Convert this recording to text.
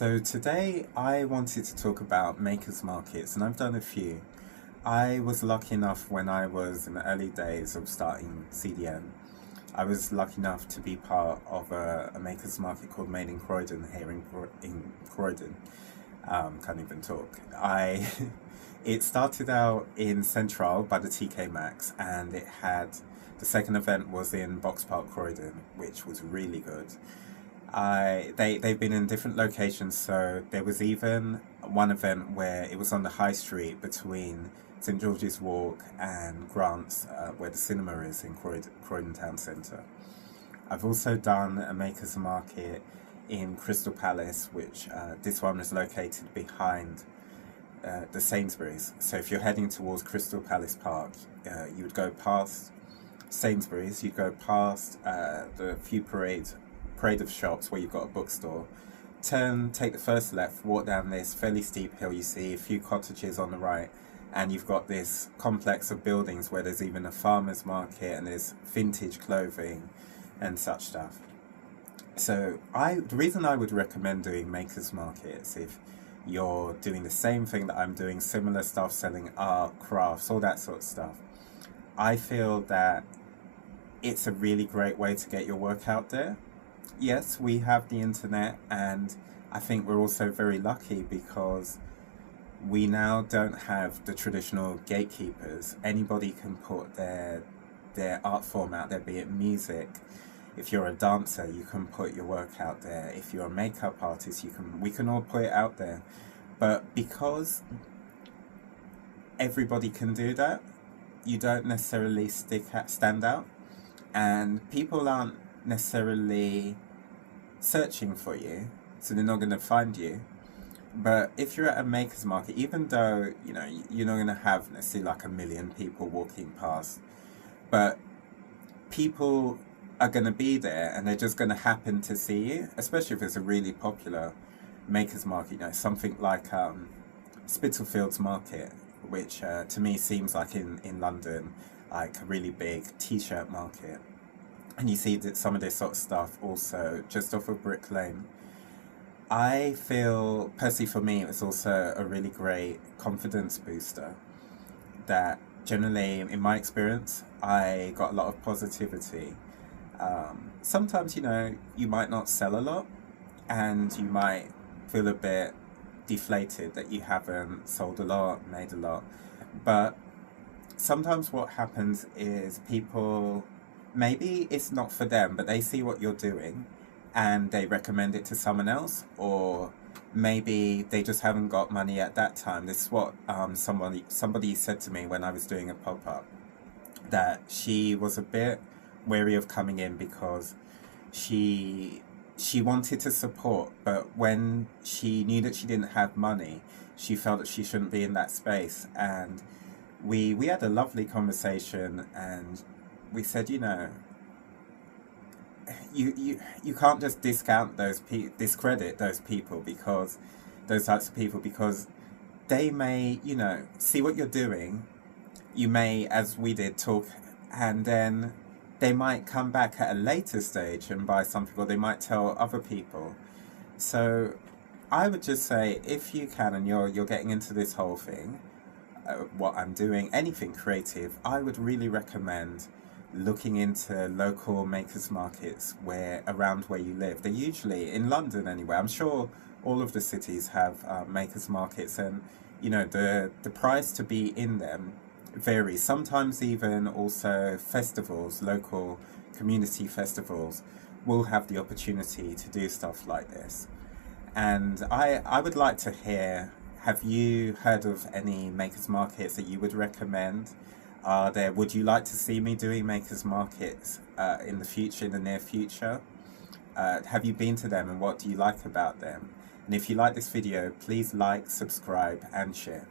So today I wanted to talk about makers markets, and I've done a few. I was lucky enough when I was in the early days of starting CDM. I was lucky enough to be part of a makers market called Made in Croydon here in Croydon. Can't even talk. It started out in Central by the TK Maxx, and it had the second event was in Box Park Croydon, which was really good. They've been in different locations, so there was even one event where it was on the high street between St George's Walk and Grant's, where the cinema is in Croydon Town Centre. I've also done a makers market in Crystal Palace, which this one is located behind the Sainsbury's. So if you're heading towards Crystal Palace Park, you would go past Sainsbury's, you'd go past the few parade of shops where you've got a bookstore, take the first left, walk down this fairly steep hill, you see a few cottages on the right, and you've got this complex of buildings where there's even a farmer's market and there's vintage clothing and such stuff. So the reason I would recommend doing makers markets, if you're doing the same thing that I'm doing, similar stuff, selling art, crafts, all that sort of stuff, I feel that it's a really great way to get your work out there. Yes, we have the internet, and I think we're also very lucky because we now don't have the traditional gatekeepers. Anybody can put their art form out there, be it music. If you're a dancer, you can put your work out there. If you're a makeup artist, we can all put it out there. But because everybody can do that, you don't necessarily stand out, and people aren't necessarily searching for you, so they're not going to find you. But if you're at a makers market, even though you're not going to have necessarily like a million people walking past, but people are going to be there and they're just going to happen to see you, especially if it's a really popular makers market, something like Spitalfields Market, which to me seems like in London, like a really big t-shirt market. And you see that some of this sort of stuff also just off of Brick Lane. I feel, personally for me, it was also a really great confidence booster that generally, in my experience, I got a lot of positivity. Sometimes, you might not sell a lot and you might feel a bit deflated that you haven't sold a lot, made a lot. But sometimes what happens is people, maybe it's not for them, but they see what you're doing and they recommend it to someone else, or maybe they just haven't got money at that time. This is what somebody said to me when I was doing a pop-up, that she was a bit wary of coming in because she wanted to support, but when she knew that she didn't have money, she felt that she shouldn't be in that space. And we had a lovely conversation, and we said, you can't just discredit those people, because those types of people, because they may see what you're doing. You may, as we did, talk, and then they might come back at a later stage and buy something, or they might tell other people. So I would just say, if you can, and you're getting into this whole thing, what I'm doing, anything creative, I would really recommend looking into local makers markets around where you live. They're usually in London anyway. I'm sure all of the cities have makers markets, and the price to be in them varies. Sometimes even also festivals, local community festivals, will have the opportunity to do stuff like this. And I would like to hear, have you heard of any makers markets that you would recommend? Would you like to see me doing makers markets in the near future? Have you been to them, and what do you like about them? And if you like this video, please like, subscribe and share.